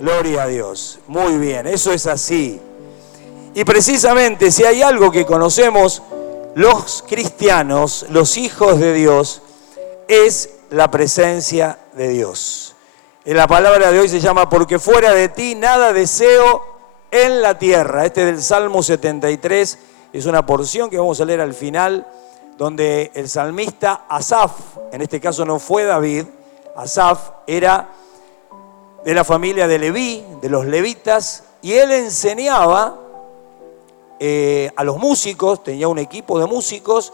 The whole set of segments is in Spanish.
Gloria a Dios. Muy bien, eso es así. Y precisamente si hay algo que conocemos los cristianos, los hijos de Dios, es la presencia de Dios. En la palabra de hoy se llama porque fuera de ti nada deseo en la tierra. Este es del Salmo 73, es una porción que vamos a leer al final, donde el salmista Asaf, en este caso no fue David, Asaf era de la familia de Leví, de los levitas, y él enseñaba a los músicos, tenía un equipo de músicos,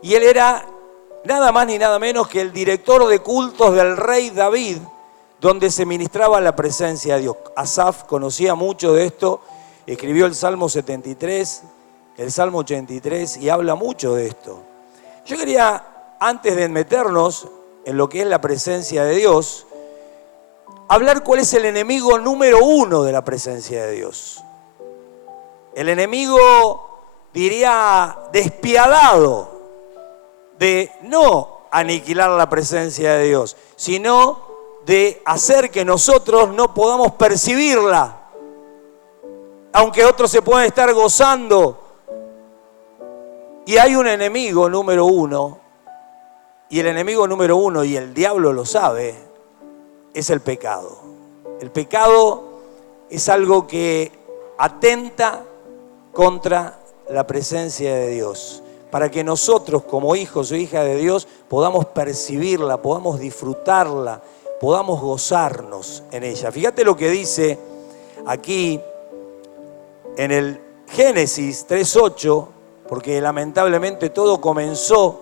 y él era nada más ni nada menos que el director de cultos del rey David, donde se ministraba la presencia de Dios. Asaf conocía mucho de esto, escribió el Salmo 73, el Salmo 83, y habla mucho de esto. Yo quería, antes de meternos en lo que es la presencia de Dios, hablar cuál es el enemigo número uno de la presencia de Dios. El enemigo, diría, despiadado de no aniquilar la presencia de Dios, sino de hacer que nosotros no podamos percibirla. Aunque otros se puedan estar gozando. Y hay un enemigo número uno, y el enemigo número uno, y el diablo lo sabe, es el pecado. El pecado es algo que atenta contra la presencia de Dios, para que nosotros como hijos o hijas de Dios podamos percibirla, podamos disfrutarla, podamos gozarnos en ella. Fíjate lo que dice aquí en el Génesis 3:8, porque lamentablemente todo comenzó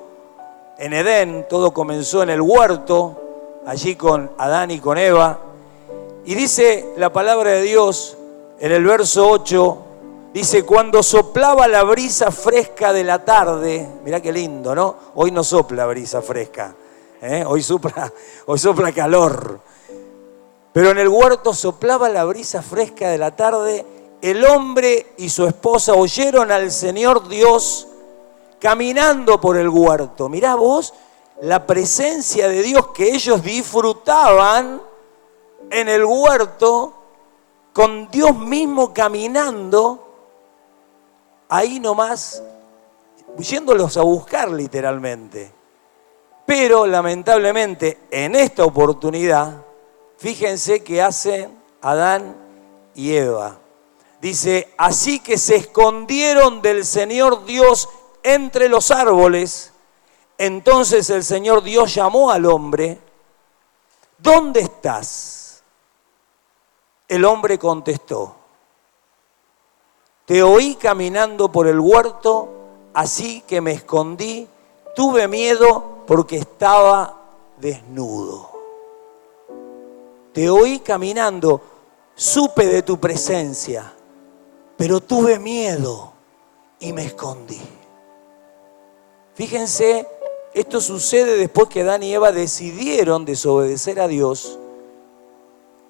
en Edén, todo comenzó en el huerto, allí con Adán y con Eva. Y dice la palabra de Dios en el verso 8, dice, cuando soplaba la brisa fresca de la tarde, mirá qué lindo, ¿no? Hoy no sopla brisa fresca, hoy sopla calor. Pero en el huerto soplaba la brisa fresca de la tarde, el hombre y su esposa oyeron al Señor Dios caminando por el huerto. Mirá vos la presencia de Dios que ellos disfrutaban en el huerto, con Dios mismo caminando ahí nomás, yéndolos a buscar literalmente. Pero lamentablemente en esta oportunidad, fíjense que hacen Adán y Eva. Dice, así que se escondieron del Señor Dios entre los árboles. Entonces el Señor Dios llamó al hombre, ¿dónde estás? El hombre contestó, te oí caminando por el huerto, así que me escondí, tuve miedo porque estaba desnudo. Te oí caminando, supe de tu presencia, pero tuve miedo y me escondí. Fíjense, esto sucede después que Adán y Eva decidieron desobedecer a Dios,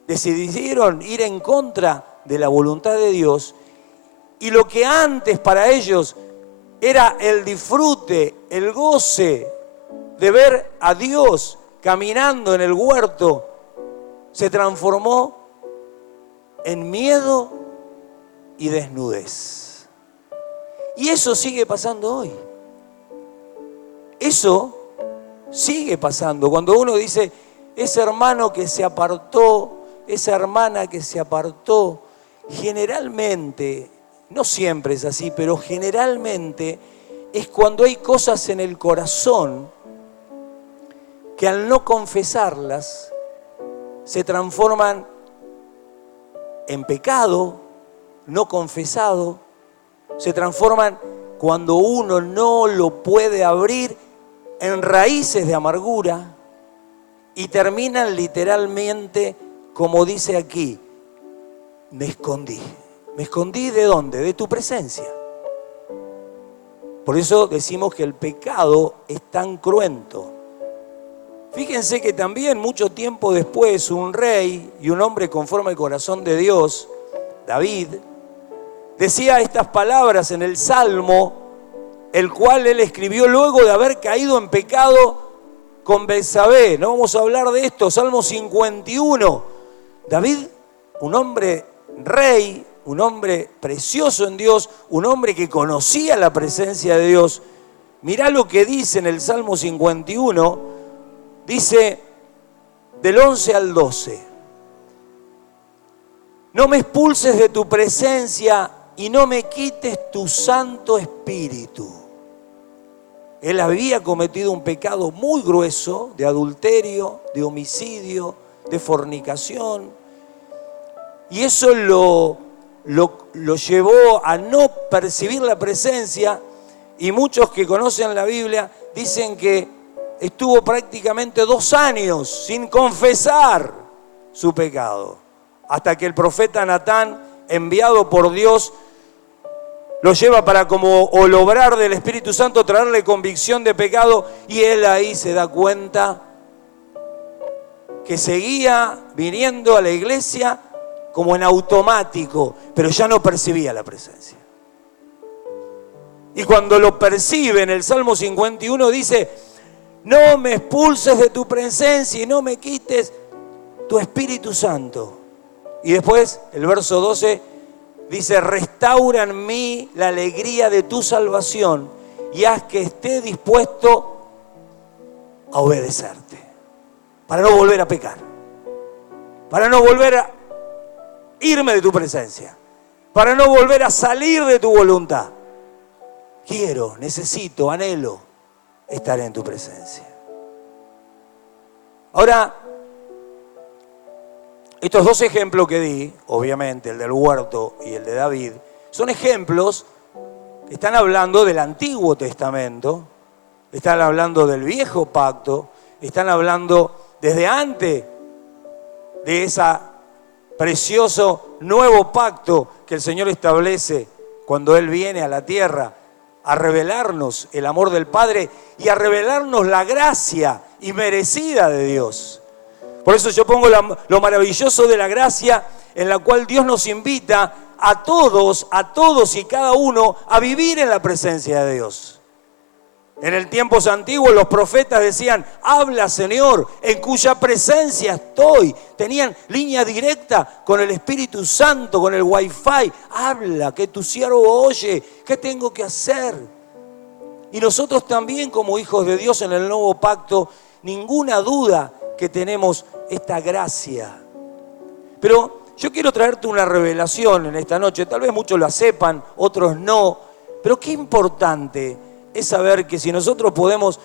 decidieron ir en contra de la voluntad de Dios, y lo que antes para ellos era el disfrute, el goce de ver a Dios caminando en el huerto, se transformó en miedo y desnudez. Y eso sigue pasando hoy. Eso sigue pasando. Cuando uno dice, ese hermano que se apartó, esa hermana que se apartó, generalmente, no siempre es así, pero generalmente es cuando hay cosas en el corazón que al no confesarlas se transforman en pecado, no confesado, se transforman cuando uno no lo puede abrir en raíces de amargura y terminan literalmente, como dice aquí, me escondí. ¿Me escondí de dónde? De tu presencia. Por eso decimos que el pecado es tan cruento. Fíjense que también mucho tiempo después un rey y un hombre conforme al corazón de Dios, David, decía estas palabras en el Salmo, el cual él escribió luego de haber caído en pecado con Betsabé. No vamos a hablar de esto, Salmo 51. David, un hombre rey, un hombre precioso en Dios, un hombre que conocía la presencia de Dios. Mirá lo que dice en el Salmo 51, dice del 11 al 12. No me expulses de tu presencia y no me quites tu Santo Espíritu. Él había cometido un pecado muy grueso de adulterio, de homicidio, de fornicación. Y eso lo llevó a no percibir la presencia. Y muchos que conocen la Biblia dicen que estuvo prácticamente 2 años sin confesar su pecado. Hasta que el profeta Natán, enviado por Dios, lo lleva para como obrar del Espíritu Santo, traerle convicción de pecado, y él ahí se da cuenta que seguía viniendo a la iglesia como en automático, pero ya no percibía la presencia. Y cuando lo percibe en el Salmo 51 dice, no me expulses de tu presencia y no me quites tu Espíritu Santo. Y después el verso 12 dice, restaura en mí la alegría de tu salvación y haz que esté dispuesto a obedecerte, para no volver a pecar, para no volver a irme de tu presencia, para no volver a salir de tu voluntad. Quiero, necesito, anhelo estar en tu presencia. Ahora, estos 2 ejemplos que di, obviamente el del huerto y el de David, son ejemplos que están hablando del Antiguo Testamento, están hablando del Viejo Pacto, están hablando desde antes de ese precioso nuevo pacto que el Señor establece cuando Él viene a la tierra a revelarnos el amor del Padre y a revelarnos la gracia inmerecida de Dios. Por eso yo pongo lo maravilloso de la gracia en la cual Dios nos invita a todos y cada uno a vivir en la presencia de Dios. En el tiempos antiguos los profetas decían, habla Señor, en cuya presencia estoy. Tenían línea directa con el Espíritu Santo, con el Wi-Fi. Habla, que tu siervo oye, ¿qué tengo que hacer? Y nosotros también como hijos de Dios en el nuevo pacto, ninguna duda que tenemos esta gracia. Pero yo quiero traerte una revelación en esta noche. Tal vez muchos la sepan, otros no. Pero qué importante es saber que si nosotros podemos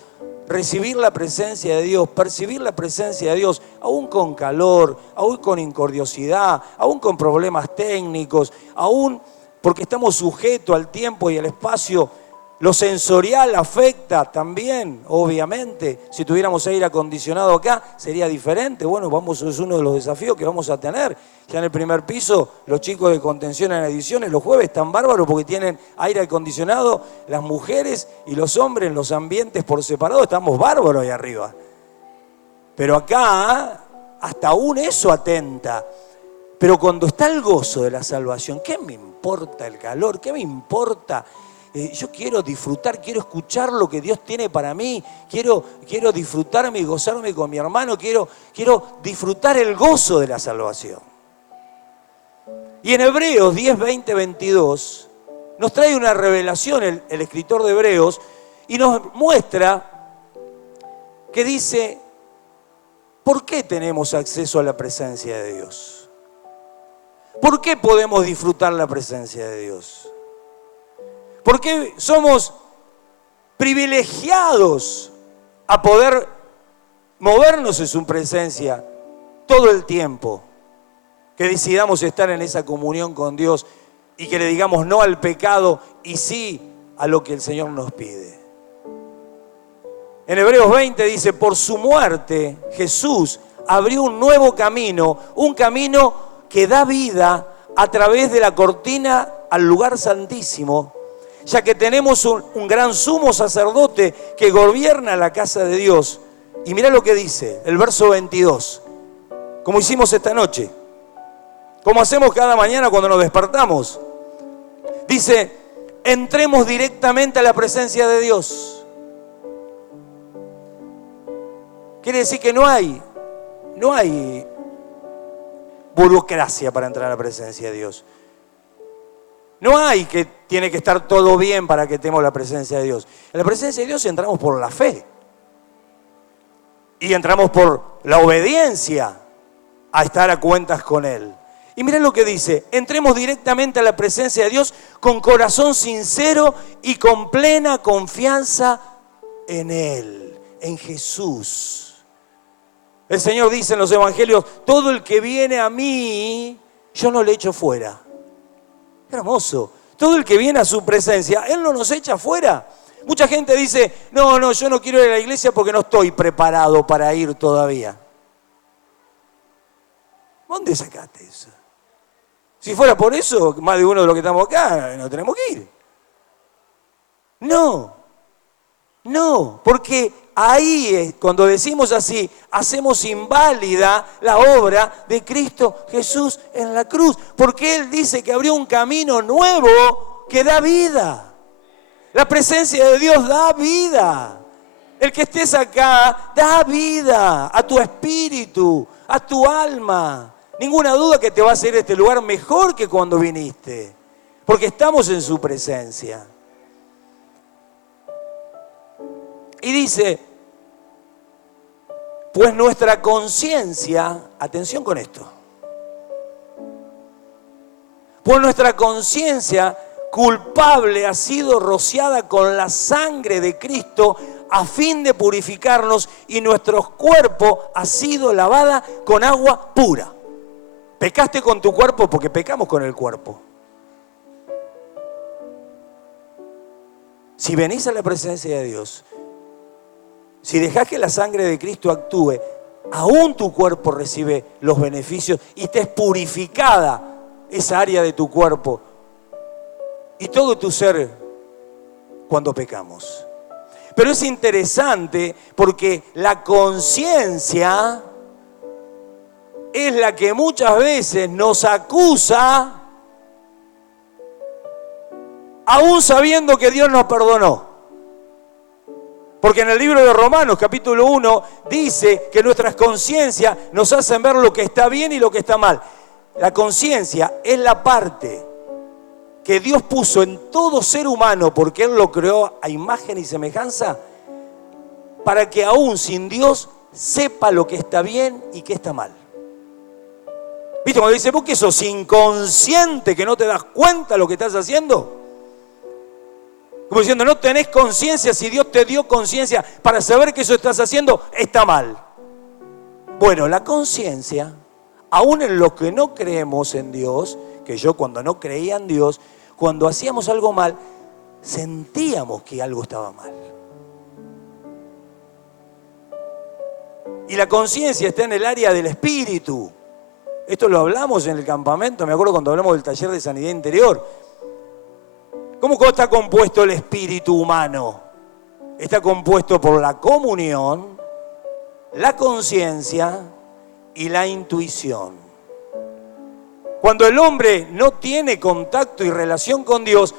recibir la presencia de Dios, percibir la presencia de Dios, aún con calor, aún con incordiosidad, aún con problemas técnicos, aún porque estamos sujetos al tiempo y al espacio. Lo sensorial afecta también, obviamente. Si tuviéramos aire acondicionado acá, sería diferente. Bueno, es uno de los desafíos que vamos a tener. Ya en el primer piso, los chicos de contención en ediciones, los jueves están bárbaros porque tienen aire acondicionado. Las mujeres y los hombres en los ambientes por separado, estamos bárbaros ahí arriba. Pero acá, hasta aún eso atenta. Pero cuando está el gozo de la salvación, ¿qué me importa el calor? ¿Qué me importa? Yo quiero disfrutar, quiero escuchar lo que Dios tiene para mí, quiero disfrutarme y gozarme con mi hermano, quiero disfrutar el gozo de la salvación. Y en Hebreos 10, 20, 22 nos trae una revelación el escritor de Hebreos y nos muestra que dice, ¿por qué tenemos acceso a la presencia de Dios? ¿Por qué podemos disfrutar la presencia de Dios? Porque somos privilegiados a poder movernos en su presencia todo el tiempo. Que decidamos estar en esa comunión con Dios y que le digamos no al pecado y sí a lo que el Señor nos pide. En Hebreos 20 dice, por su muerte Jesús abrió un nuevo camino, un camino que da vida a través de la cortina al lugar santísimo, ya que tenemos un gran sumo sacerdote que gobierna la casa de Dios. Y mirá lo que dice, el verso 22, como hicimos esta noche, como hacemos cada mañana cuando nos despertamos. Dice, entremos directamente a la presencia de Dios. Quiere decir que no hay burocracia para entrar a la presencia de Dios. No hay que tiene que estar todo bien para que tengamos la presencia de Dios. En la presencia de Dios entramos por la fe. Y entramos por la obediencia a estar a cuentas con Él. Y miren lo que dice: entremos directamente a la presencia de Dios con corazón sincero y con plena confianza en Él, en Jesús. El Señor dice en los evangelios: todo el que viene a mí, yo no le echo fuera. Hermoso. Todo el que viene a su presencia, Él no nos echa fuera. Mucha gente dice: no, yo no quiero ir a la iglesia porque no estoy preparado para ir todavía. ¿Dónde sacaste eso? Si fuera por eso, más de uno de los que estamos acá, no tenemos que ir. No, porque ahí, cuando decimos así, hacemos inválida la obra de Cristo Jesús en la cruz. Porque Él dice que abrió un camino nuevo que da vida. La presencia de Dios da vida. El que estés acá da vida a tu espíritu, a tu alma. Ninguna duda que te va a hacer este lugar mejor que cuando viniste. Porque estamos en su presencia. Y dice: pues nuestra conciencia, atención con esto, pues nuestra conciencia culpable ha sido rociada con la sangre de Cristo a fin de purificarnos, y nuestro cuerpo ha sido lavada con agua pura. Pecaste con tu cuerpo porque pecamos con el cuerpo. Si venís a la presencia de Dios, si dejás que la sangre de Cristo actúe, aún tu cuerpo recibe los beneficios y te es purificada esa área de tu cuerpo y todo tu ser cuando pecamos. Pero es interesante porque la conciencia es la que muchas veces nos acusa, aún sabiendo que Dios nos perdonó. Porque en el libro de Romanos, capítulo 1, dice que nuestras conciencias nos hacen ver lo que está bien y lo que está mal. La conciencia es la parte que Dios puso en todo ser humano, porque Él lo creó a imagen y semejanza, para que aún sin Dios sepa lo que está bien y qué está mal. ¿Viste cuando dice: vos que sos inconsciente, que no te das cuenta de lo que estás haciendo? Como diciendo, no tenés conciencia. Si Dios te dio conciencia para saber que eso estás haciendo está mal. Bueno, la conciencia, aún en los que no creemos en Dios, que yo cuando no creía en Dios, cuando hacíamos algo mal, sentíamos que algo estaba mal. Y la conciencia está en el área del espíritu. Esto lo hablamos en el campamento, me acuerdo cuando hablamos del taller de sanidad interior. ¿Cómo está compuesto el espíritu humano? Está compuesto por la comunión, la conciencia y la intuición. Cuando el hombre no tiene contacto y relación con Dios,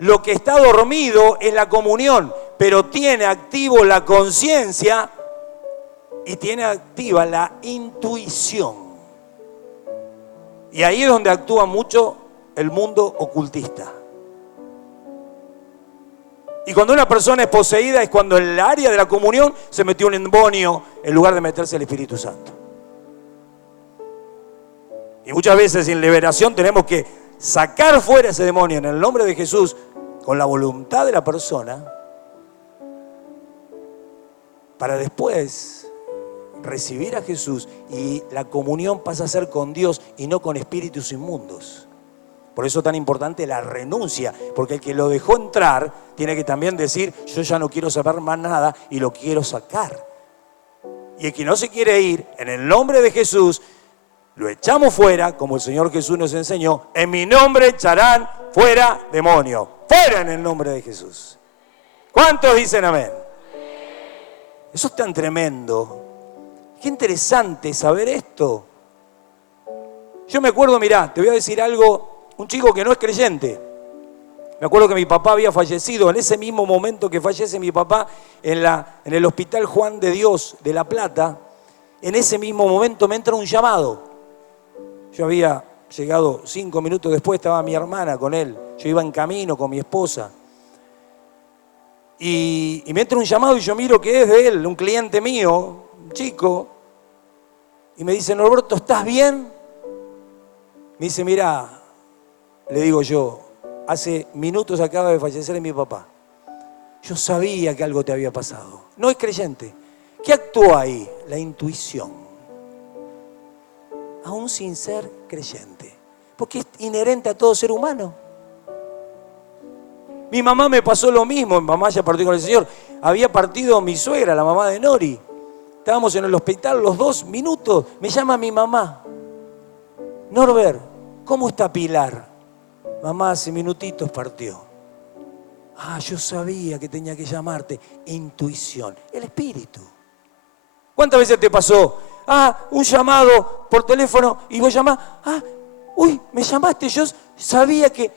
lo que está dormido es la comunión, pero tiene activo la conciencia y tiene activa la intuición. Y ahí es donde actúa mucho el mundo ocultista. Y cuando una persona es poseída es cuando en el área de la comunión se metió un demonio en lugar de meterse el Espíritu Santo. Y muchas veces en liberación tenemos que sacar fuera ese demonio en el nombre de Jesús con la voluntad de la persona para después recibir a Jesús y la comunión pasa a ser con Dios y no con espíritus inmundos. Por eso es tan importante la renuncia, porque el que lo dejó entrar tiene que también decir: yo ya no quiero saber más nada y lo quiero sacar. Y el que no se quiere ir, en el nombre de Jesús, lo echamos fuera, como el Señor Jesús nos enseñó: en mi nombre echarán fuera demonio. Fuera en el nombre de Jesús. ¿Cuántos dicen amén? Eso es tan tremendo. Qué interesante saber esto. Yo me acuerdo, mirá, te voy a decir algo. Un chico que no es creyente. Me acuerdo que mi papá había fallecido. En ese mismo momento que fallece mi papá en el Hospital Juan de Dios de La Plata, en ese mismo momento me entra un llamado. Yo había llegado 5 minutos después, estaba mi hermana con él. Yo iba en camino con mi esposa. Y me entra un llamado y yo miro que es de él, un cliente mío, un chico. Y me dice, Norberto, ¿estás bien? Me dice, mira, le digo yo, hace minutos acaba de fallecer mi papá. Yo sabía que algo te había pasado. No es creyente. ¿Qué actúa ahí? La intuición. Aún sin ser creyente. Porque es inherente a todo ser humano. Mi mamá me pasó lo mismo. Mi mamá ya partió con el Señor. Había partido mi suegra, la mamá de Nori. Estábamos en el hospital los 2 minutos. Me llama mi mamá. Norbert, ¿cómo está Pilar? Mamá, hace minutitos partió. Ah, yo sabía que tenía que llamarte. Intuición. El espíritu. ¿Cuántas veces te pasó? Un llamado por teléfono y vos llamás. Me llamaste. Yo sabía que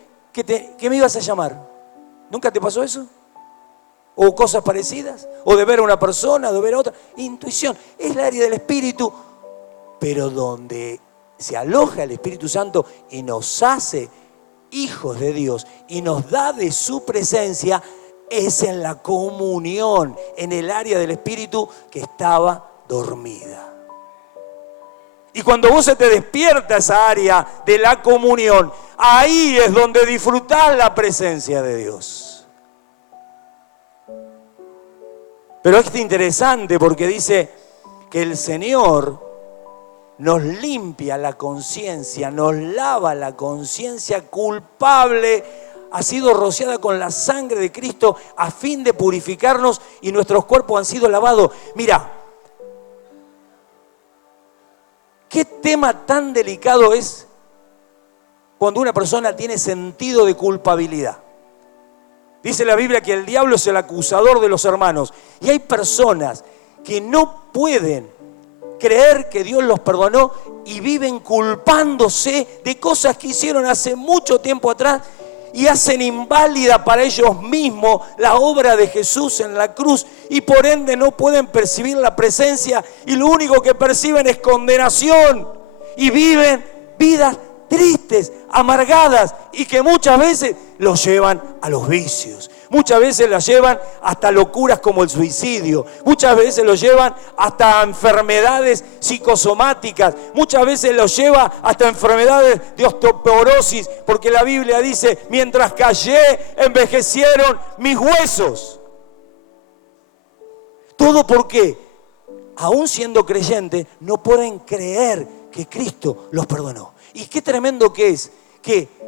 me ibas a llamar. ¿Nunca te pasó eso? ¿O cosas parecidas? ¿O de ver a una persona, de ver a otra? Intuición. Es el área del espíritu. Pero donde se aloja el Espíritu Santo y nos hace hijos de Dios y nos da de su presencia, es en la comunión, en el área del espíritu que estaba dormida. Y cuando vos se te despierta esa área de la comunión, ahí es donde disfrutás la presencia de Dios. Pero es interesante porque dice que el Señor nos limpia la conciencia, nos lava la conciencia culpable, ha sido rociada con la sangre de Cristo a fin de purificarnos y nuestros cuerpos han sido lavados. Mira, qué tema tan delicado es cuando una persona tiene sentido de culpabilidad. Dice la Biblia que el diablo es el acusador de los hermanos y hay personas que no pueden creer que Dios los perdonó y viven culpándose de cosas que hicieron hace mucho tiempo atrás y hacen inválida para ellos mismos la obra de Jesús en la cruz y por ende no pueden percibir la presencia y lo único que perciben es condenación y viven vidas tristes, amargadas y que muchas veces los llevan a los vicios. Muchas veces las llevan hasta locuras como el suicidio. Muchas veces los llevan hasta enfermedades psicosomáticas. Muchas veces los lleva hasta enfermedades de osteoporosis. Porque la Biblia dice, mientras callé, envejecieron mis huesos. Todo porque, aún siendo creyentes, no pueden creer que Cristo los perdonó. Y qué tremendo que es que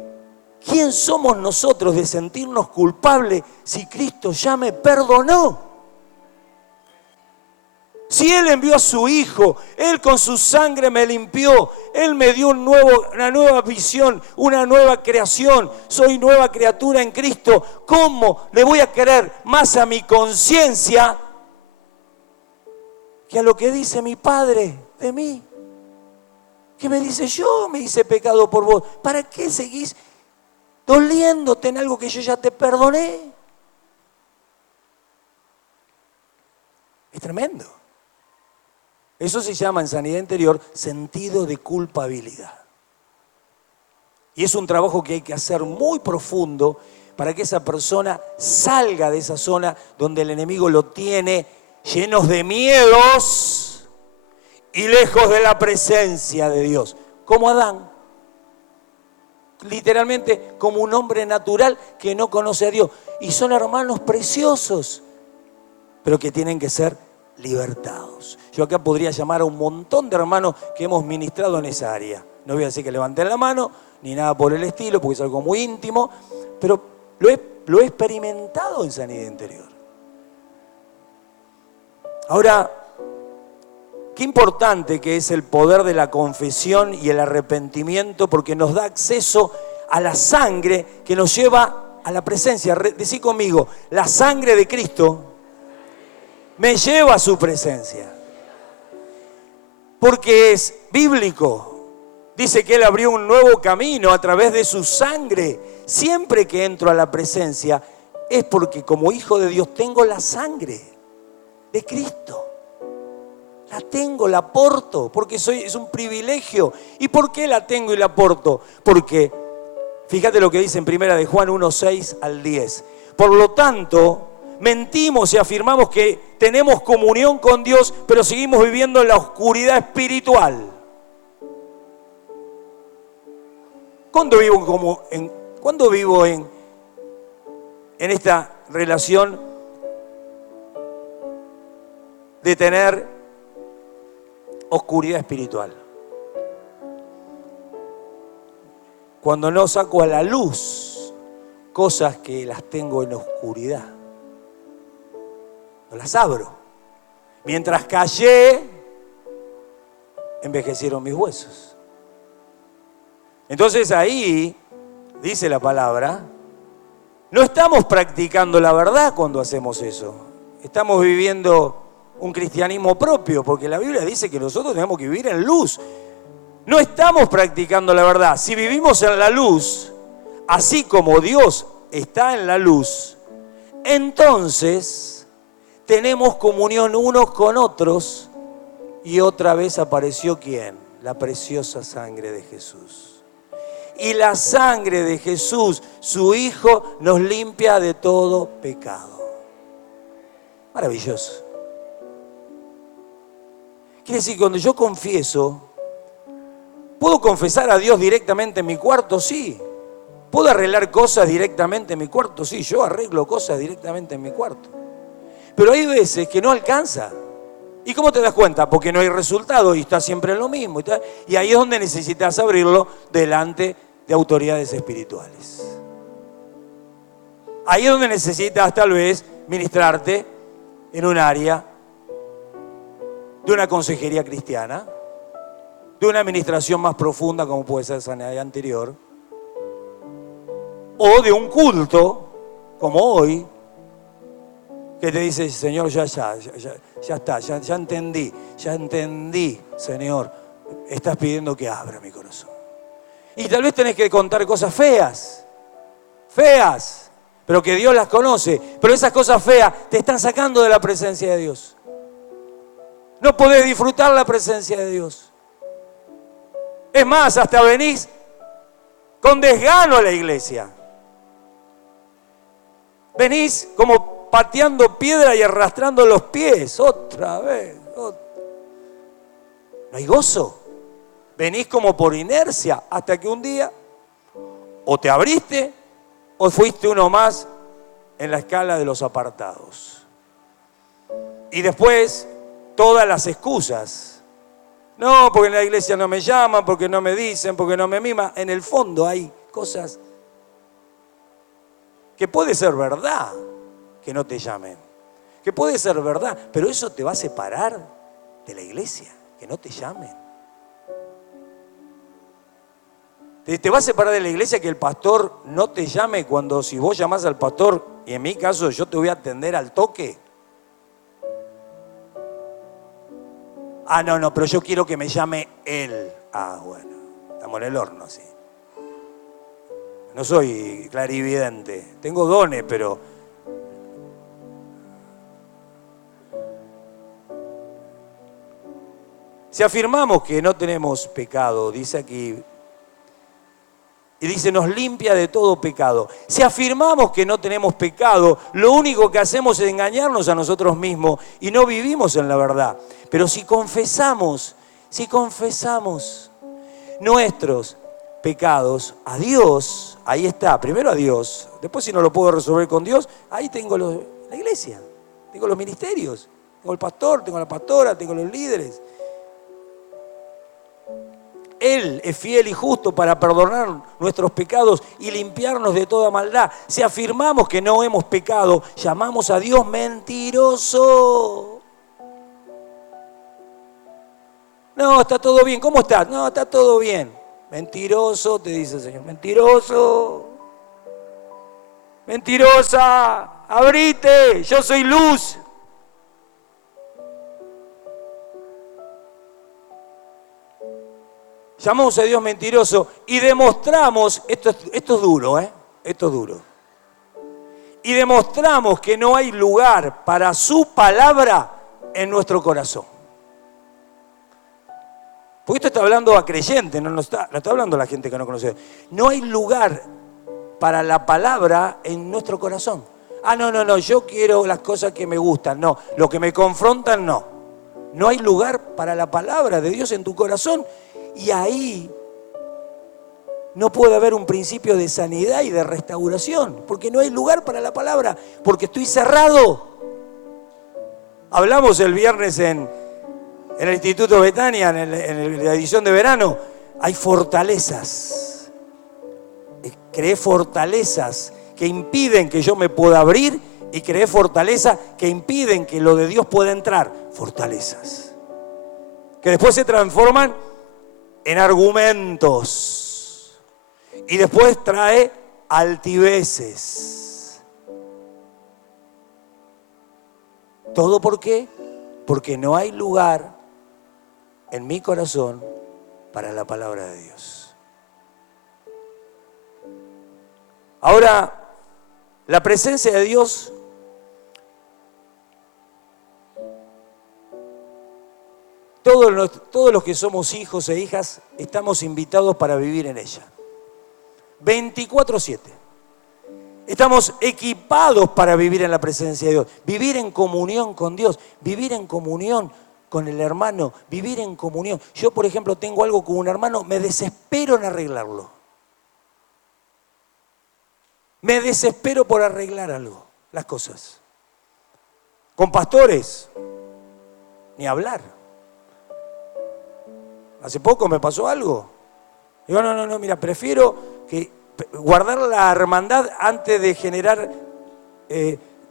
¿quién somos nosotros de sentirnos culpables si Cristo ya me perdonó? Si Él envió a su Hijo, Él con su sangre me limpió, Él me dio una nueva visión, una nueva creación, soy nueva criatura en Cristo, ¿cómo le voy a querer más a mi conciencia que a lo que dice mi Padre de mí? Que me dice, yo me hice pecado por vos, ¿para qué seguís doliéndote en algo que yo ya te perdoné? Es tremendo. Eso se llama en sanidad interior sentido de culpabilidad. Y es un trabajo que hay que hacer muy profundo para que esa persona salga de esa zona donde el enemigo lo tiene llenos de miedos y lejos de la presencia de Dios. Como Adán. Literalmente como un hombre natural que no conoce a Dios. Y son hermanos preciosos, pero que tienen que ser libertados. Yo acá podría llamar a un montón de hermanos que hemos ministrado en esa área. No voy a decir que levanten la mano, ni nada por el estilo, porque es algo muy íntimo, pero lo he experimentado en sanidad interior. Ahora, qué importante que es el poder de la confesión y el arrepentimiento, porque nos da acceso a la sangre que nos lleva a la presencia. Decí conmigo, la sangre de Cristo me lleva a su presencia. Porque es bíblico. Dice que Él abrió un nuevo camino a través de su sangre. Siempre que entro a la presencia es porque como hijo de Dios tengo la sangre de Cristo. La tengo, la aporto, porque es un privilegio. ¿Y por qué la tengo y la aporto? Porque, fíjate lo que dice en 1 de Juan 1, 6 al 10. Por lo tanto, mentimos y afirmamos que tenemos comunión con Dios, pero seguimos viviendo en la oscuridad espiritual. ¿Cuándo vivo en esta relación de tener oscuridad espiritual? Cuando no saco a la luz cosas que las tengo en oscuridad. No las abro. Mientras callé, envejecieron mis huesos. Entonces ahí, dice la palabra, no estamos practicando la verdad cuando hacemos eso. Estamos viviendo un cristianismo propio, porque la Biblia dice que nosotros tenemos que vivir en luz. No estamos practicando la verdad. Si vivimos en la luz, así como Dios está en la luz, entonces tenemos comunión unos con otros y otra vez apareció ¿quién? La preciosa sangre de Jesús. Y la sangre de Jesús, su Hijo, nos limpia de todo pecado. Maravilloso. Quiere decir, cuando yo confieso, ¿puedo confesar a Dios directamente en mi cuarto? Sí. ¿Puedo arreglar cosas directamente en mi cuarto? Sí, yo arreglo cosas directamente en mi cuarto. Pero hay veces que no alcanza. ¿Y cómo te das cuenta? Porque no hay resultado y está siempre en lo mismo. Y ahí es donde necesitas abrirlo delante de autoridades espirituales. Ahí es donde necesitas tal vez ministrarte en un área de una consejería cristiana, de una administración más profunda como puede ser sanidad anterior, o de un culto como hoy, que te dice, Señor, ya está, ya entendí, Señor, estás pidiendo que abra mi corazón. Y tal vez tenés que contar cosas feas, pero que Dios las conoce, pero esas cosas feas te están sacando de la presencia de Dios. No podés disfrutar la presencia de Dios. Es más, hasta venís con desgano a la iglesia. Venís como pateando piedra y arrastrando los pies, otra vez. No hay gozo. Venís como por inercia, hasta que un día o te abriste o fuiste uno más en la escala de los apartados. Y después, todas las excusas. No, porque en la iglesia no me llaman, porque no me dicen, porque no me miman. En el fondo hay cosas que puede ser verdad que no te llamen, que puede ser verdad, pero eso te va a separar de la iglesia, que no te llamen. Te va a separar de la iglesia que el pastor no te llame cuando, si vos llamás al pastor, y en mi caso yo te voy a atender al toque. Ah, no, pero yo quiero que me llame él. Ah, bueno, estamos en el horno, sí. No soy clarividente, tengo dones, pero si afirmamos que no tenemos pecado, dice aquí, y dice, nos limpia de todo pecado. Si afirmamos que no tenemos pecado, lo único que hacemos es engañarnos a nosotros mismos y no vivimos en la verdad. Pero si confesamos nuestros pecados a Dios, ahí está, primero a Dios, después si no lo puedo resolver con Dios, ahí tengo la iglesia, tengo los ministerios, tengo el pastor, tengo la pastora, tengo los líderes. Él es fiel y justo para perdonar nuestros pecados y limpiarnos de toda maldad. Si afirmamos que no hemos pecado, llamamos a Dios mentiroso. No, está todo bien. ¿Cómo estás? No, está todo bien. Mentiroso, te dice el Señor. Mentiroso. Mentirosa. Abrite, yo soy luz. Llamamos a Dios mentiroso y demostramos, esto es duro, esto es duro. Y demostramos que no hay lugar para su palabra en nuestro corazón. Porque esto está hablando a creyentes, no está hablando a la gente que no conoce. No hay lugar para la palabra en nuestro corazón. No, yo quiero las cosas que me gustan. No, lo que me confrontan, no. No hay lugar para la palabra de Dios en tu corazón. Y ahí no puede haber un principio de sanidad y de restauración. Porque no hay lugar para la palabra. Porque estoy cerrado. Hablamos el viernes en el Instituto Betania, en la edición de verano. Hay fortalezas. Creé fortalezas que impiden que yo me pueda abrir y creé fortalezas que impiden que lo de Dios pueda entrar. Fortalezas. Que después se transforman en argumentos. Y después trae altiveces. ¿Todo por qué? Porque no hay lugar en mi corazón para la palabra de Dios. Ahora, la presencia de Dios todos los que somos hijos e hijas estamos invitados para vivir en ella. 24/7. Estamos equipados para vivir en la presencia de Dios, vivir en comunión con Dios, vivir en comunión con el hermano, vivir en comunión. Yo, por ejemplo, tengo algo con un hermano, me desespero en arreglarlo. Me desespero por arreglar algo, las cosas. Con pastores, ni hablar. Hace poco me pasó algo. Digo, no, mira, prefiero guardar la hermandad antes de generar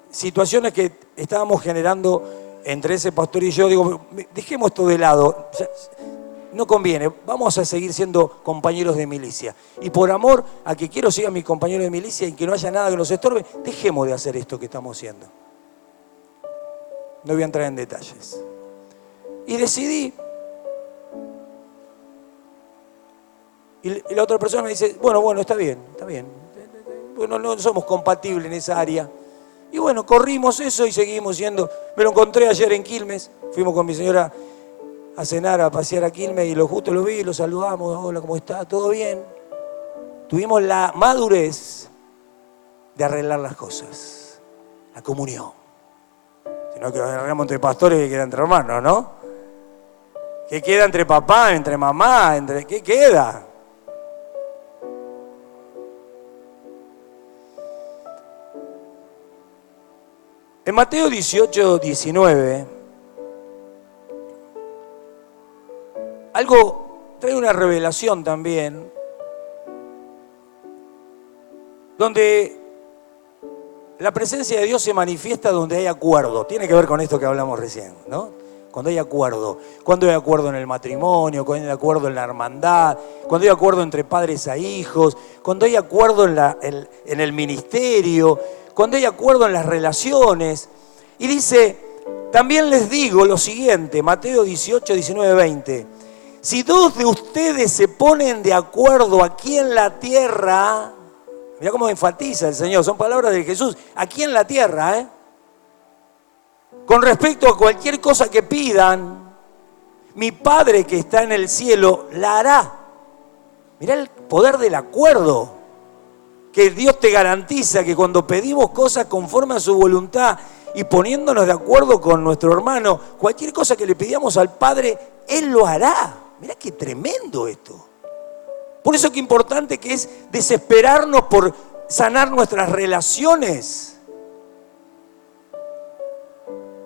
situaciones que estábamos generando entre ese pastor y yo. Digo, dejemos esto de lado. No conviene, vamos a seguir siendo compañeros de milicia. Y por amor a que quiero ser mi compañero de milicia y que no haya nada que nos estorbe, dejemos de hacer esto que estamos haciendo. No voy a entrar en detalles. Y decidí. Y la otra persona me dice, bueno, está bien. Bueno, no somos compatibles en esa área. Y bueno, corrimos eso y seguimos yendo. Me lo encontré ayer en Quilmes. Fuimos con mi señora a cenar, a pasear a Quilmes y justo lo vi y lo saludamos. Hola, ¿cómo está? ¿Todo bien? Tuvimos la madurez de arreglar las cosas. La comunión. Sino que arreglamos entre pastores que queda entre hermanos, ¿no? ¿Qué queda entre papá, entre mamá? ¿Qué queda? En Mateo 18:19, algo trae una revelación también, donde la presencia de Dios se manifiesta donde hay acuerdo. Tiene que ver con esto que hablamos recién, ¿no? Cuando hay acuerdo. Cuando hay acuerdo en el matrimonio, cuando hay acuerdo en la hermandad, cuando hay acuerdo entre padres a hijos, cuando hay acuerdo en el ministerio, cuando hay acuerdo en las relaciones. Y dice, también les digo lo siguiente, Mateo 18:19-20. Si dos de ustedes se ponen de acuerdo aquí en la tierra, mirá cómo enfatiza el Señor, son palabras de Jesús, aquí en la tierra, con respecto a cualquier cosa que pidan, mi Padre que está en el cielo la hará. Mirá el poder del acuerdo, que Dios te garantiza que cuando pedimos cosas conforme a su voluntad y poniéndonos de acuerdo con nuestro hermano, cualquier cosa que le pidamos al Padre, Él lo hará. Mirá qué tremendo esto. Por eso qué importante que es desesperarnos por sanar nuestras relaciones.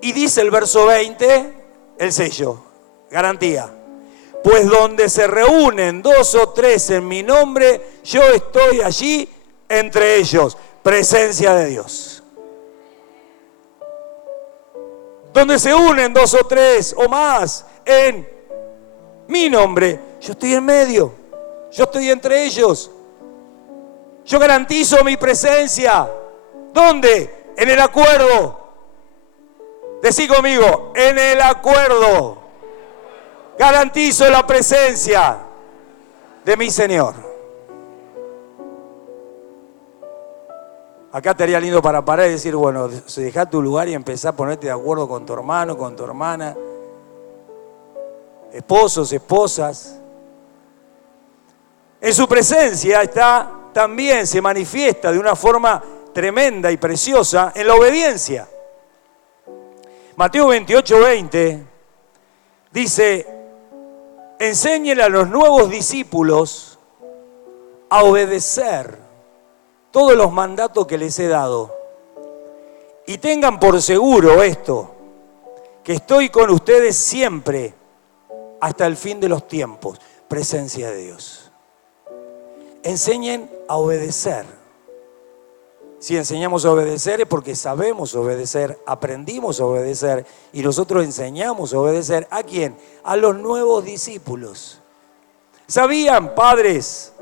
Y dice el verso 20, el sello, garantía. Pues donde se reúnen 2 o 3 en mi nombre, yo estoy allí entre ellos. Presencia de Dios. Donde se unen 2 o 3 o más en mi nombre, yo estoy en medio. Yo estoy entre ellos. Yo garantizo mi presencia. ¿Dónde? En el acuerdo. Decí conmigo, en el acuerdo. Garantizo la presencia de mi Señor. Acá estaría lindo para parar y decir, bueno, dejá tu lugar y empezá a ponerte de acuerdo con tu hermano, con tu hermana. esposos, esposas. En su presencia también se manifiesta de una forma tremenda y preciosa en la obediencia. Mateo 28:20 dice: enséñenle a los nuevos discípulos a obedecer todos los mandatos que les he dado. Y tengan por seguro esto, que estoy con ustedes siempre hasta el fin de los tiempos. Presencia de Dios. Enseñen a obedecer. Si enseñamos a obedecer es porque sabemos obedecer, aprendimos a obedecer y nosotros enseñamos a obedecer. ¿A quién? A los nuevos discípulos. ¿Sabían, padres,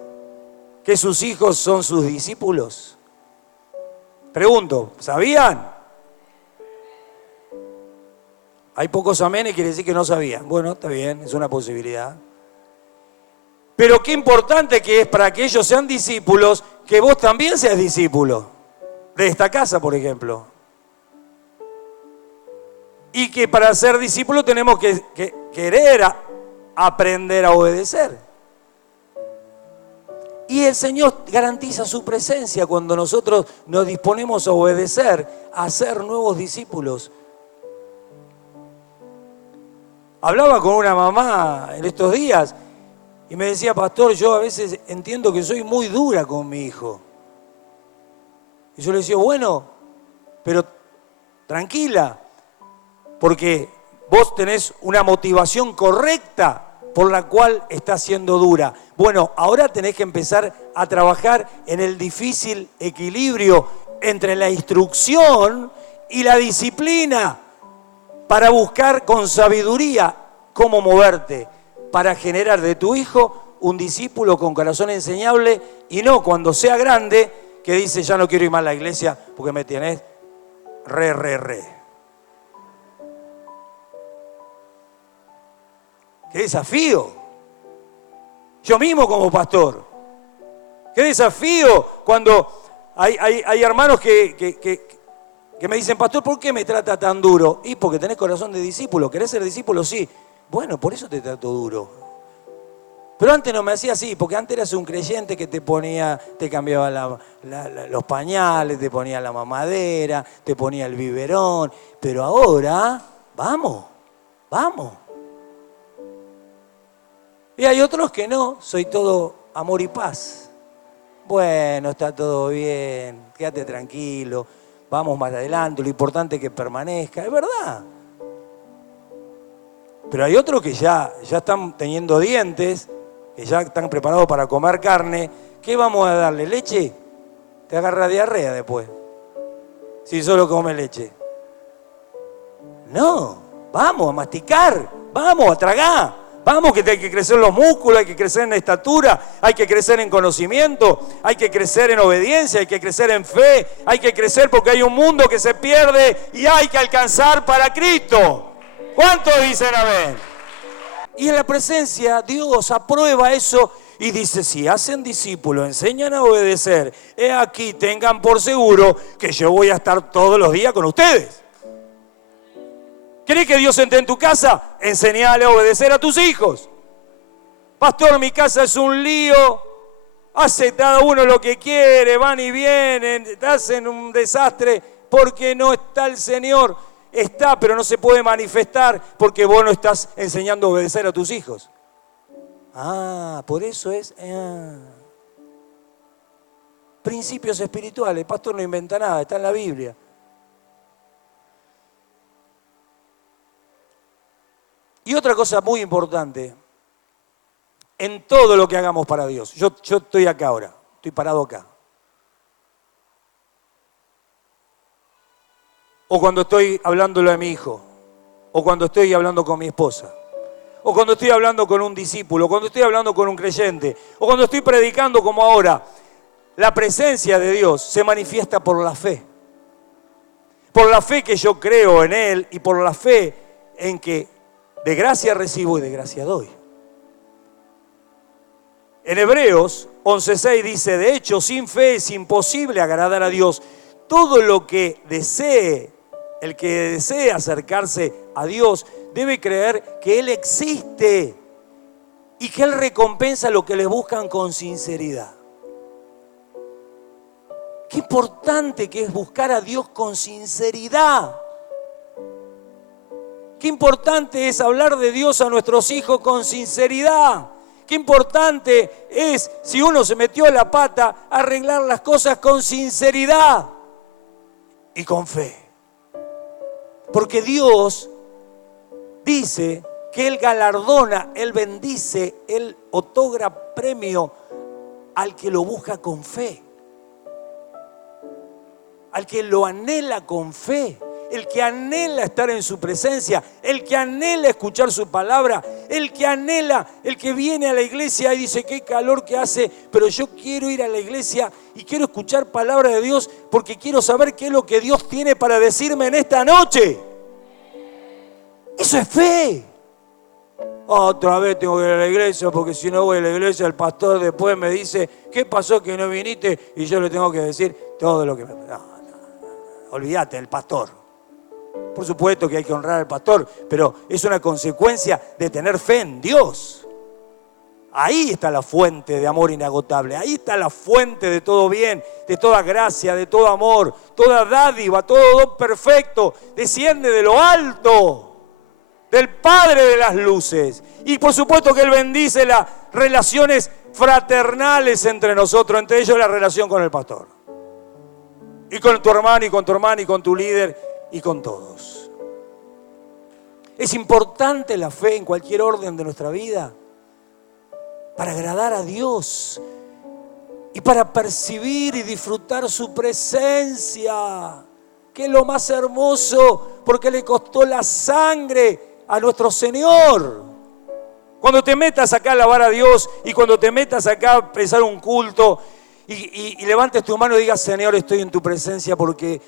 que sus hijos son sus discípulos? Pregunto, ¿sabían? Hay pocos amenes, quiere decir que no sabían. Bueno, está bien, es una posibilidad. Pero qué importante que es para que ellos sean discípulos, que vos también seas discípulo de esta casa, por ejemplo. Y que para ser discípulos tenemos que querer aprender a obedecer. Y el Señor garantiza su presencia cuando nosotros nos disponemos a obedecer, a ser nuevos discípulos. Hablaba con una mamá en estos días y me decía: pastor, yo a veces entiendo que soy muy dura con mi hijo. Y yo le decía: bueno, pero tranquila, porque vos tenés una motivación correcta por la cual estás siendo dura. Bueno, ahora tenés que empezar a trabajar en el difícil equilibrio entre la instrucción y la disciplina para buscar con sabiduría cómo moverte, para generar de tu hijo un discípulo con corazón enseñable y no cuando sea grande que dice: ya no quiero ir más a la iglesia porque me tenés re. ¡Qué desafío! Yo mismo como pastor. ¡Qué desafío cuando hay hermanos que me dicen: pastor, ¿por qué me trata tan duro? Y porque tenés corazón de discípulo. ¿Querés ser discípulo? Sí. Bueno, por eso te trato duro. Pero antes no me hacía así, porque antes eras un creyente que te cambiaba los pañales, te ponía la mamadera, te ponía el biberón. Pero ahora, vamos. Y hay otros que no, soy todo amor y paz. Bueno, está todo bien, quédate tranquilo, vamos más adelante, lo importante es que permanezca, es verdad. Pero hay otros que ya están teniendo dientes, que ya están preparados para comer carne. ¿Qué vamos a darle? ¿Leche? Te agarra diarrea después, si solo come leche. No, vamos a masticar, vamos a tragar. Vamos, que hay que crecer los músculos, hay que crecer en estatura, hay que crecer en conocimiento, hay que crecer en obediencia, hay que crecer en fe, hay que crecer porque hay un mundo que se pierde y hay que alcanzar para Cristo. ¿Cuántos dicen amén? Y en la presencia Dios aprueba eso y dice: si hacen discípulos, enseñan a obedecer, he aquí, tengan por seguro que yo voy a estar todos los días con ustedes. ¿Querés que Dios entre en tu casa? Enseñale a obedecer a tus hijos. Pastor, mi casa es un lío. Hace cada uno lo que quiere, van y vienen, hacen un desastre porque no está el Señor. Está, pero no se puede manifestar porque vos no estás enseñando a obedecer a tus hijos. Por eso es... Principios espirituales. El pastor no inventa nada, está en la Biblia. Y otra cosa muy importante, en todo lo que hagamos para Dios. Yo estoy acá ahora, estoy parado acá. O cuando estoy hablándole a mi hijo, o cuando estoy hablando con mi esposa, o cuando estoy hablando con un discípulo, o cuando estoy hablando con un creyente, o cuando estoy predicando como ahora. La presencia de Dios se manifiesta por la fe. Por la fe que yo creo en Él y por la fe en que de gracia recibo y de gracia doy. En Hebreos 11:6 dice: de hecho, sin fe es imposible agradar a Dios. Todo lo que desee, el que desee acercarse a Dios, debe creer que Él existe y que Él recompensa lo que le buscan con sinceridad. Qué importante que es buscar a Dios con sinceridad. Qué importante es hablar de Dios a nuestros hijos con sinceridad. Qué importante es, si uno se metió la pata, arreglar las cosas con sinceridad y con fe. Porque Dios dice que Él galardona, Él bendice, Él otorga premio al que lo busca con fe. Al que lo anhela con fe, el que anhela estar en su presencia, el que anhela escuchar su palabra, el que anhela, el que viene a la iglesia y dice qué calor que hace, pero yo quiero ir a la iglesia y quiero escuchar palabra de Dios porque quiero saber qué es lo que Dios tiene para decirme en esta noche. Eso es fe. Otra vez tengo que ir a la iglesia porque si no voy a la iglesia el pastor después me dice ¿qué pasó que no viniste? Y yo le tengo que decir todo lo que me... Olvídate, el pastor. Por supuesto que hay que honrar al pastor, pero es una consecuencia de tener fe en Dios. Ahí está la fuente de amor inagotable. Ahí está la fuente de todo bien, de toda gracia, de todo amor, toda dádiva, todo don perfecto. Desciende de lo alto, del Padre de las luces. Y por supuesto que Él bendice las relaciones fraternales entre nosotros, entre ellos la relación con el pastor. Y con tu hermano, y con tu hermana, y con tu líder, y con todos. Es importante la fe en cualquier orden de nuestra vida para agradar a Dios y para percibir y disfrutar su presencia, que es lo más hermoso, porque le costó la sangre a nuestro Señor. Cuando te metas acá a alabar a Dios y cuando te metas acá a empezar un culto, y levantes tu mano y digas, Señor, estoy en tu presencia porque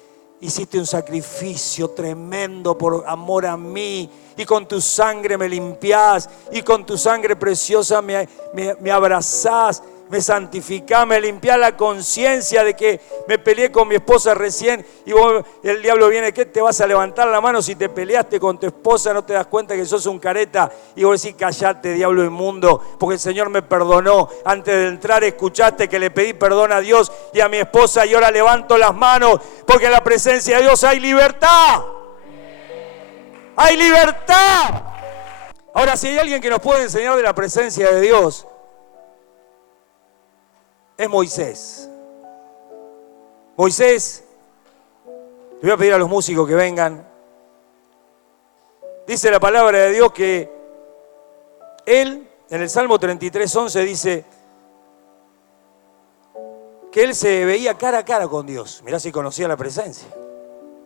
hiciste un sacrificio tremendo por amor a mí y con tu sangre me limpiás y con tu sangre preciosa me abrazás, me santificás, me limpiás la conciencia de que me peleé con mi esposa recién y el diablo viene, ¿qué te vas a levantar la mano si te peleaste con tu esposa? No te das cuenta que sos un careta y vos decís, callate, diablo inmundo, porque el Señor me perdonó. Antes de entrar escuchaste que le pedí perdón a Dios y a mi esposa y ahora levanto las manos porque en la presencia de Dios hay libertad. ¡Hay libertad! Ahora, si hay alguien que nos puede enseñar de la presencia de Dios, es Moisés. Moisés, le voy a pedir a los músicos que vengan. Dice la palabra de Dios que él, en el Salmo 33:11 dice que él se veía cara a cara con Dios. Mirá si conocía la presencia.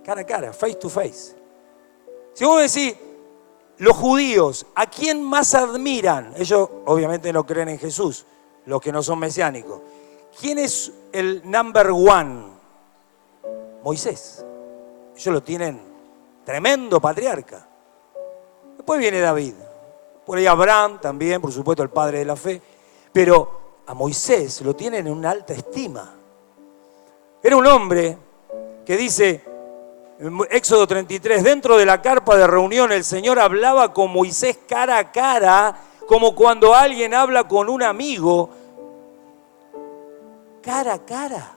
Cara a cara, face to face. Si vos decís, los judíos, ¿a quién más admiran? Ellos obviamente no creen en Jesús, los que no son mesiánicos. ¿Quién es el number one? Moisés. Ellos lo tienen tremendo patriarca. Después viene David. Por ahí Abraham también, por supuesto, el padre de la fe. Pero a Moisés lo tienen en una alta estima. Era un hombre que dice, en Éxodo 33, dentro de la carpa de reunión el Señor hablaba con Moisés cara a cara, como cuando alguien habla con un amigo, cara a cara.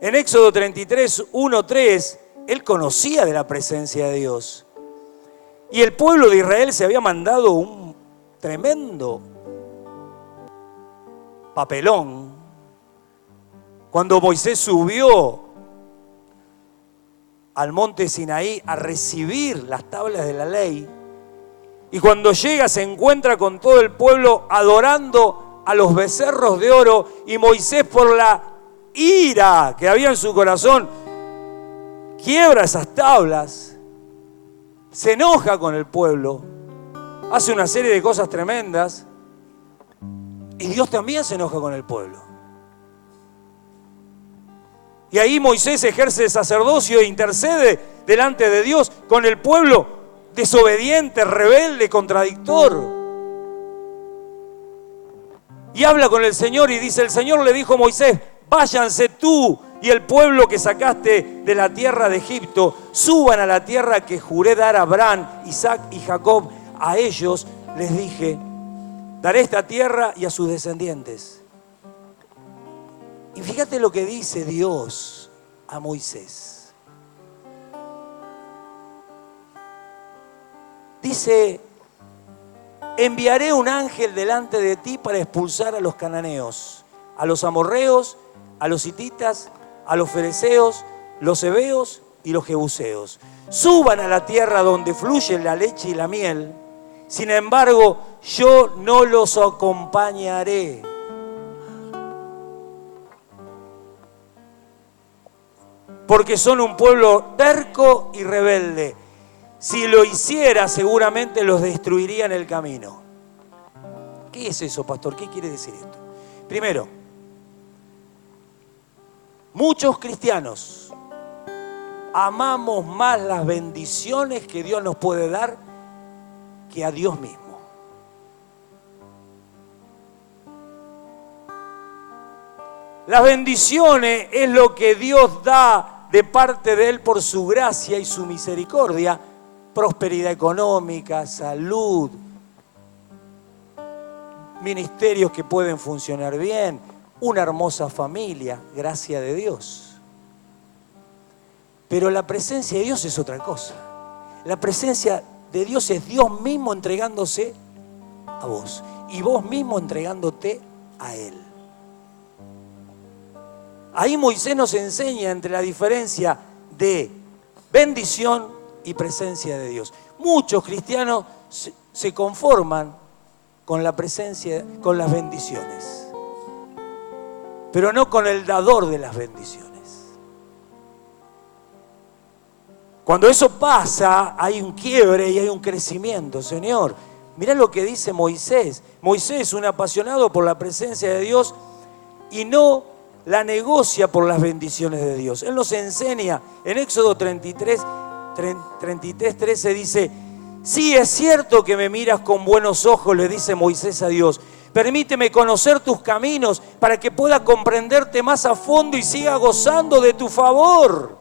En Éxodo 33, 1-3, él conocía de la presencia de Dios. Y el pueblo de Israel se había mandado un tremendo papelón cuando Moisés subió al monte Sinaí a recibir las tablas de la ley. Y cuando llega se encuentra con todo el pueblo adorando a los becerros de oro y Moisés por la ira que había en su corazón quiebra esas tablas, se enoja con el pueblo, hace una serie de cosas tremendas y Dios también se enoja con el pueblo. Y ahí Moisés ejerce el sacerdocio e intercede delante de Dios con el pueblo desobediente, rebelde, contradictor. Y habla con el Señor y dice, el Señor le dijo a Moisés, váyanse tú y el pueblo que sacaste de la tierra de Egipto suban a la tierra que juré dar a Abraham, Isaac y Jacob. A ellos les dije, daré esta tierra y a sus descendientes. Y fíjate lo que dice Dios a Moisés. Dice, enviaré un ángel delante de ti para expulsar a los cananeos, a los amorreos, a los hititas, a los fereceos, los heveos y los jebuseos. Suban a la tierra donde fluye la leche y la miel. Sin embargo, yo no los acompañaré. Porque son un pueblo terco y rebelde. Si lo hiciera, seguramente los destruiría en el camino. ¿Qué es eso, pastor? ¿Qué quiere decir esto? Primero, muchos cristianos amamos más las bendiciones que Dios nos puede dar que a Dios mismo. Las bendiciones es lo que Dios da de parte de Él por su gracia y su misericordia. Prosperidad económica, salud, ministerios que pueden funcionar bien, una hermosa familia, gracia de Dios. Pero la presencia de Dios es otra cosa. La presencia de Dios es Dios mismo entregándose a vos y vos mismo entregándote a Él. Ahí Moisés nos enseña entre la diferencia de bendición y presencia de Dios. Muchos cristianos se conforman con la presencia, con las bendiciones, pero no con el dador de las bendiciones. Cuando eso pasa, hay un quiebre y hay un crecimiento, Señor. Mirá lo que dice Moisés. Moisés es un apasionado por la presencia de Dios y no la negocia por las bendiciones de Dios. Él nos enseña en Éxodo 33:13 dice, sí, es cierto que me miras con buenos ojos, le dice Moisés a Dios. Permíteme conocer tus caminos para que pueda comprenderte más a fondo y siga gozando de tu favor.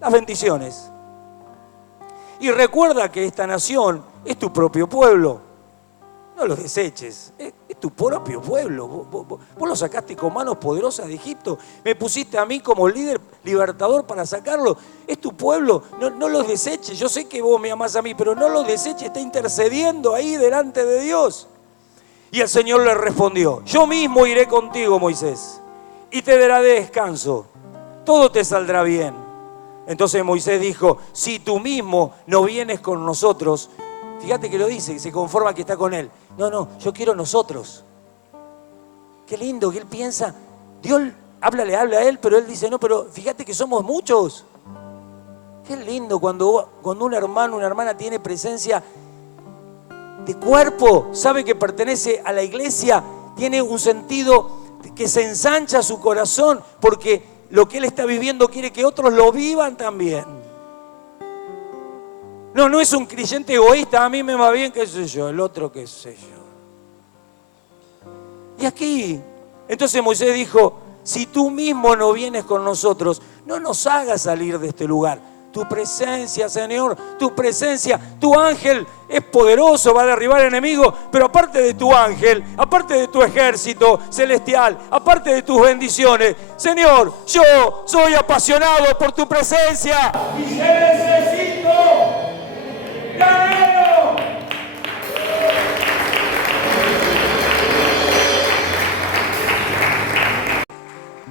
Las bendiciones. Y recuerda que esta nación es tu propio pueblo. No los deseches, es tu propio pueblo. Vos lo sacaste con manos poderosas de Egipto. Me pusiste a mí como líder libertador para sacarlo. Es tu pueblo, no los deseches. Yo sé que vos me amás a mí, pero no los deseches. Está intercediendo ahí delante de Dios. Y el Señor le respondió, yo mismo iré contigo, Moisés, y te daré descanso. Todo te saldrá bien. Entonces Moisés dijo, si tú mismo no vienes con nosotros, fíjate que lo dice, se conforma que está con él. No, yo quiero nosotros. Qué lindo que él piensa. Dios habla a él, pero él dice, no, pero fíjate que somos muchos. Qué lindo cuando un hermano, una hermana tiene presencia de cuerpo, sabe que pertenece a la iglesia, tiene un sentido que se ensancha su corazón, porque lo que él está viviendo quiere que otros lo vivan también. No es un creyente egoísta, a mí me va bien, qué sé yo, el otro qué sé yo. Y aquí, entonces Moisés dijo, si tú mismo no vienes con nosotros, no nos hagas salir de este lugar. Tu presencia, Señor, tu presencia, tu ángel es poderoso, va a derribar enemigos, pero aparte de tu ángel, aparte de tu ejército celestial, aparte de tus bendiciones, Señor, yo soy apasionado por tu presencia y te necesito.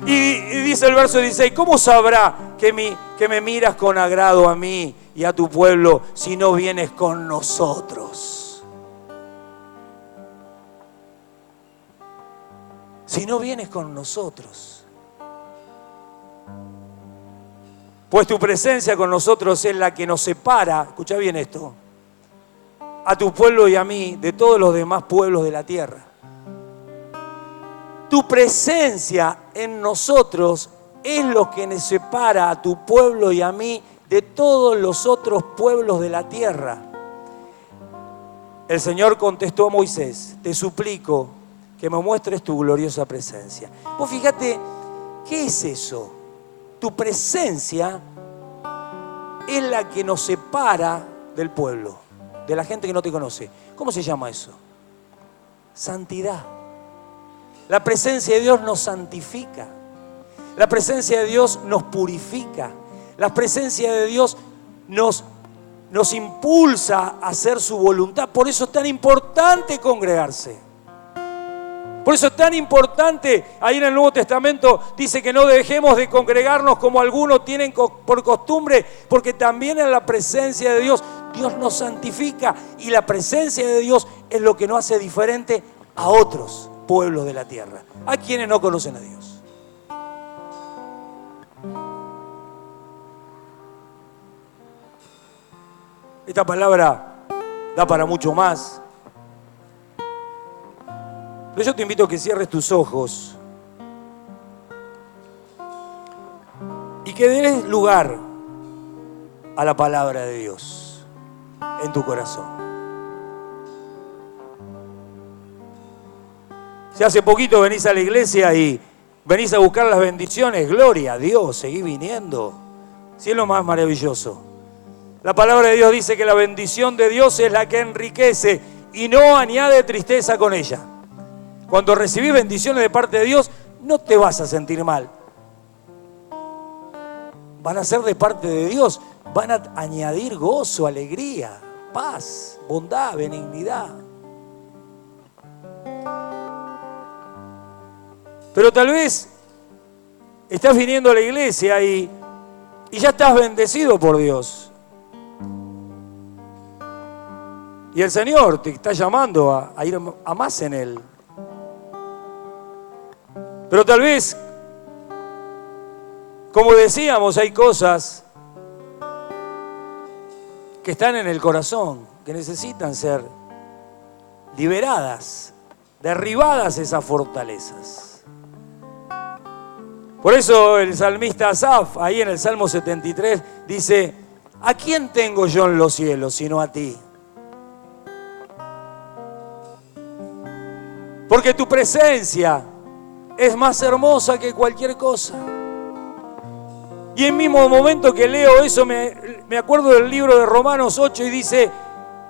Y dice el verso 16, ¿cómo sabrá que me miras con agrado a mí y a tu pueblo si no vienes con nosotros? Si no vienes con nosotros. Pues tu presencia con nosotros es la que nos separa, escucha bien esto, a tu pueblo y a mí de todos los demás pueblos de la tierra. Tu presencia en nosotros es lo que nos separa a tu pueblo y a mí de todos los otros pueblos de la tierra. El Señor contestó a Moisés, te suplico que me muestres tu gloriosa presencia. Vos fíjate, ¿qué es eso? tu presencia es la que nos separa del pueblo, de la gente que no te conoce. ¿Cómo se llama eso? Santidad. La presencia de Dios nos santifica. La presencia de Dios nos purifica. La presencia de Dios nos impulsa a hacer su voluntad. Por eso es tan importante congregarse. Por eso es tan importante, ahí en el Nuevo Testamento dice que no dejemos de congregarnos como algunos tienen por costumbre, porque también en la presencia de Dios, Dios nos santifica, y la presencia de Dios es lo que nos hace diferente a otros pueblos de la tierra, a quienes no conocen a Dios. Esta palabra da para mucho más. Pero yo te invito a que cierres tus ojos y que des lugar a la palabra de Dios en tu corazón. Si hace poquito venís a la iglesia y venís a buscar las bendiciones, gloria a Dios, seguí viniendo. Si es lo más maravilloso. La palabra de Dios dice que la bendición de Dios es la que enriquece y no añade tristeza con ella. Cuando recibís bendiciones de parte de Dios, no te vas a sentir mal. Van a ser de parte de Dios, van a añadir gozo, alegría, paz, bondad, benignidad. Pero tal vez estás viniendo a la iglesia y ya estás bendecido por Dios. Y el Señor te está llamando a ir a más en Él. Pero tal vez, como decíamos, hay cosas que están en el corazón, que necesitan ser liberadas, derribadas esas fortalezas. Por eso el salmista Asaf, ahí en el Salmo 73, dice: ¿a quién tengo yo en los cielos sino a ti? Porque tu presencia es más hermosa que cualquier cosa. Y en el mismo momento que leo eso me acuerdo del libro de Romanos 8 y dice: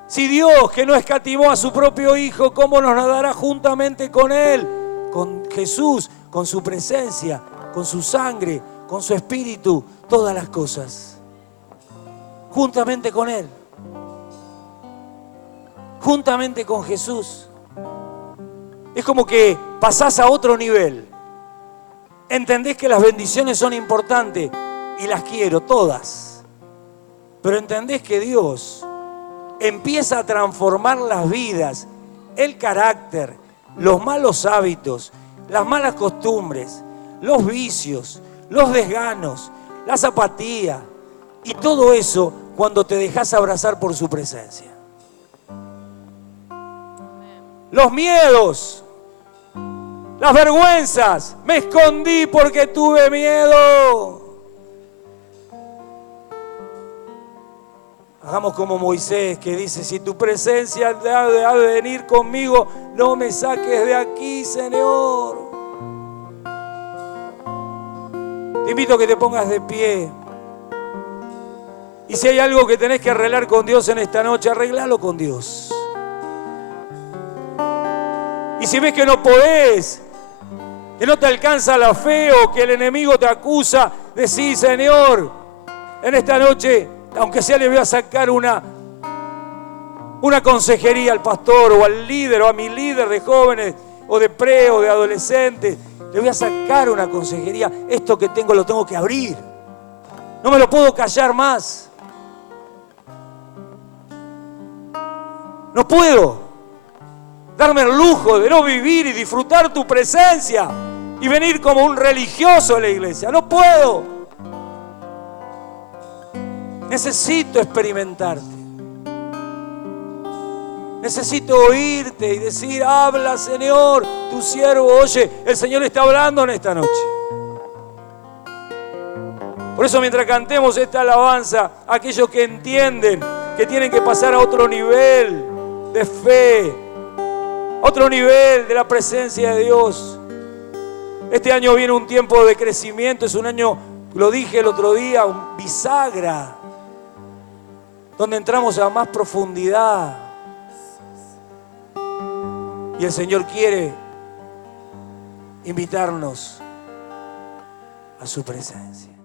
si Dios, que no escatimó a su propio Hijo, ¿cómo nos dará juntamente con Él, con Jesús, con su presencia, con su sangre, con su espíritu, todas las cosas? Juntamente con Él, juntamente con Jesús. Es como que pasás a otro nivel. Entendés que las bendiciones son importantes y las quiero todas. Pero entendés que Dios empieza a transformar las vidas, el carácter, los malos hábitos, las malas costumbres, los vicios, los desganos, las apatías y todo eso cuando te dejás abrazar por su presencia. Los miedos, las vergüenzas, me escondí porque tuve miedo. Hagamos como Moisés, que dice: si tu presencia ha de venir conmigo, no me saques de aquí, Señor. Te invito a que te pongas de pie. Y si hay algo que tenés que arreglar con Dios en esta noche, arreglalo con Dios. Y si ves que no podés, que no te alcanza la fe o que el enemigo te acusa, decí: Señor, en esta noche, aunque sea, le voy a sacar una consejería al pastor o al líder o a mi líder de jóvenes o de pre o de adolescentes. Le voy a sacar una consejería. Esto que tengo lo tengo que abrir. No me lo puedo callar más. No puedo darme el lujo de no vivir y disfrutar tu presencia y venir como un religioso a la iglesia. No puedo. Necesito experimentarte. Necesito oírte y decir: habla, Señor, tu siervo oye. El Señor está hablando en esta noche. Por eso, mientras cantemos esta alabanza, aquellos que entienden que tienen que pasar a otro nivel de fe, otro nivel de la presencia de Dios. Este año viene un tiempo de crecimiento, es un año Lo dije el otro día, un bisagra, donde entramos a más profundidad. Y el Señor quiere invitarnos a su presencia.